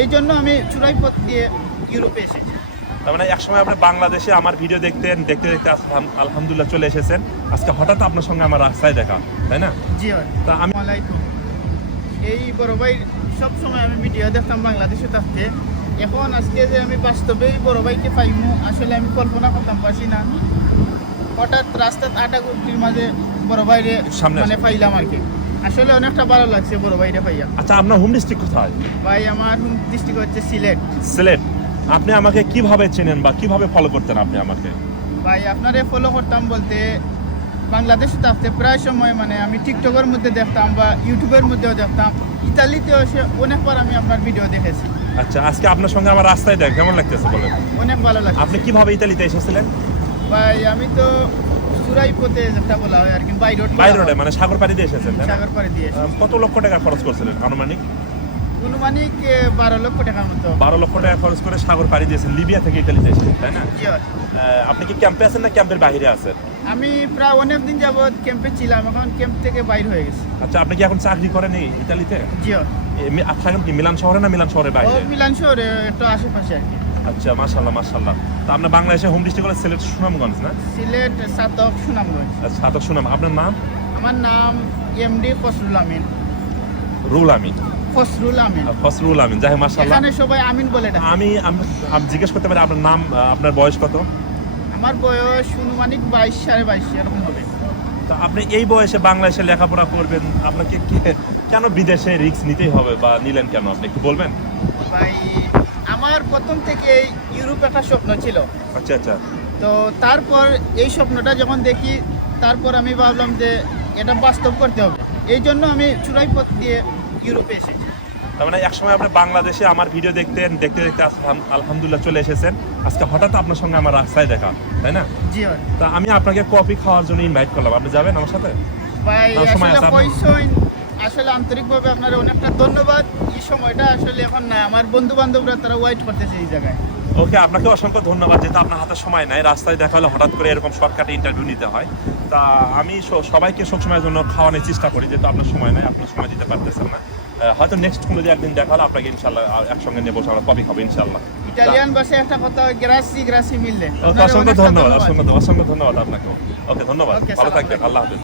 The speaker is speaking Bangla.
এই জন্য আমি চূড়াই পথ দিয়ে ইউরোপে এসেছি। তার মানে একসময় আপনি বাংলাদেশে আমার ভিডিও দেখতেন, দেখতে দেখতে আলহামদুলিল্লাহ চলে এসেছেন। আজকে হঠাৎ আপনার সঙ্গে আমার রাস্তায় দেখা, তাই না? জি হয়। তা আমি আসসালামাইকুম। এই বড় ভাই সবসময় আমি ভিডিও দেখতাম বাংলাদেশে থাকতে, এখন আজকে যে আমি বাস্তবে এই বড় ভাইকে পাইমু আসলে আমি কল্পনা করতাম পারছি না। হঠাৎ রাস্তার আটাগুটির মাঝে বড় ভাইরে সামনে মানে পাইলাম আর কি। আসলে অনেকটা ভালো লাগছে বড় ভাইরে পাইয়া। আচ্ছা, আপনার হোম ডিস্ট্রিক্ট কোথায়? ভাই আমার ডিস্ট্রিক্ট হচ্ছে সিলেট। সিলেট। আপনি আমাকে কিভাবে চেনেন বা কিভাবে ফলো করতেন আপনি আমাকে? ভাই আপনারে ফলো করতাম বলতে বাংলাদেশে থাকতে প্রায় সময় মানে আমি টিকটকের মধ্যে দেখতাম বা ইউটিউবের মধ্যেও দেখতাম, ইতালিতেও এসে অনেকবার আমি আপনার ভিডিও দেখেছি। আচ্ছা, আজকে আপনার সঙ্গে আমার রাস্তায় দেখ কেমন লাগতেছে বলেন? অনেক ভালো লাগছে। আপনি কিভাবে ইতালিতে এসেছিলেন? ভাই আমি তো চুরাই পথে যেটা বলা হয় আর কি, বাই রোডে মানে সাগর পাড়ি দিয়ে এসেছেন, তাই না? সাগর পাড়ে দিয়ে কত লক্ষ টাকা খরচ করছিলেন আনুমানিক? অনুমানিক 12 লক্ষ টাকার মতো। 12 লক্ষ টাকা খরচ করে সাগর পাড়ি দিয়েছেন, লিবিয়া থেকে ইতালিতে এসেছেন, তাই না? জি হয়। আপনি কি ক্যাম্পে আছেন না ক্যাম্পের বাইরে আছেন? আমি প্রায় অনেক দিন যাবৎ ক্যাম্পে ছিলাম, এখন ক্যাম্প থেকে বাইর হয়ে গেছি। আচ্ছা, আপনি কি এখন চাকরি করেন এই ইতালিতে? জি হয়। থাকেন কি মিলান শহরে না মিলান শহরের ও বাইরে? মিলান শহরে একটু আশেপাশে আর কি। আচ্ছা, মাশাআল্লাহ মাশাআল্লাহ। তা আপনার বাংলাদেশে হোম ডিস্ট্রিক্ট হলো সিলেট সুনামগঞ্জ, না? সিলেট সাতক সুনামগঞ্জ। আচ্ছা, সাতক সুনাম। আপনার নাম? আমার নাম এমডি ফসরুল আমিন। রুল আমিন। ফসরুল আমিন। ফসরুল আমিন, যাই হোক মাশাআল্লাহ। এখানে সবাই আমিন বলে ডাকে। আমি জিজ্ঞেস করতে পারি আপনার নাম, আপনার বয়স কত? আমার বয়স অনুমানিক 22 22.5 এরকম হবে। তা আপনি এই বয়সে বাংলাদেশে লেখাপড়া করবেন, আপনাকে কেন বিদেশে রিস্ক নিতেই হবে বা নিলেন কেন, আপনি একটু বলবেন? ভাই আমার প্রথম থেকে ইউরোপ একটা স্বপ্ন ছিল। আচ্ছা আচ্ছা। তো তারপর এই স্বপ্নটা যখন দেখি তারপর আমি ভাবলাম যে এটা বাস্তব করতে হবে, এই জন্য আমি চূড়াই পথ দিয়ে ইউরোপে এসেছি। তার মানে একসময় আপনি বাংলাদেশে আমার ভিডিও দেখতেন, দেখতে দেখতে আলহামদুলিল্লাহ চলে এসেছেন। আজকে হঠাৎ আপনার সঙ্গে আমার রাস্তায় দেখা, তাই না? জি হয়। তা আমি আপনাকে কফি খাওয়ার জন্য ইনভাইট করলাম, আপনি যাবেন আমার সাথে? ভাই সময় আসলে আছে আপনার? কইসইন, আসলে আন্তরিকভাবে আপনার অনেকটা ধন্যবাদ। এই সময়টা আসলে এখন না, আমার বন্ধু বান্ধবরা তারা ওয়েট করতেছে এই জায়গায়। ওকে, আপনাকে অসংখ্য ধন্যবাদ। যেহেতু আপনার হাতে সময় নাই, রাস্তায় দেখা হলে হঠাৎ করে এরকম শর্টকাটে ইন্টারভিউ নিতে হয়। তা আমি সবাইকে সবসময়ের জন্য খাওয়ানোর চেষ্টা করি, যেহেতু আপনার সময় নাই, আপনার সময় দিতে পারতেছেন না। হয়তো নেক্সট কোনো একদিন দেখা হলে আপনাকে ইনশাল্লাহ একসঙ্গে নেবো, আমরা কফি খাবো ইনশাল্লাহ। ইটালিয়ান ভাষায় একটা কথা, গ্রাসি গ্রাসি মিললে। অসংখ্য ধন্যবাদ, অসংখ্য ধন্যবাদ আপনাকে। ওকে, ধন্যবাদ, Okay, ভালো সালাম থাকবেন, আলাইকুম। আল্লাহ হাফেজ।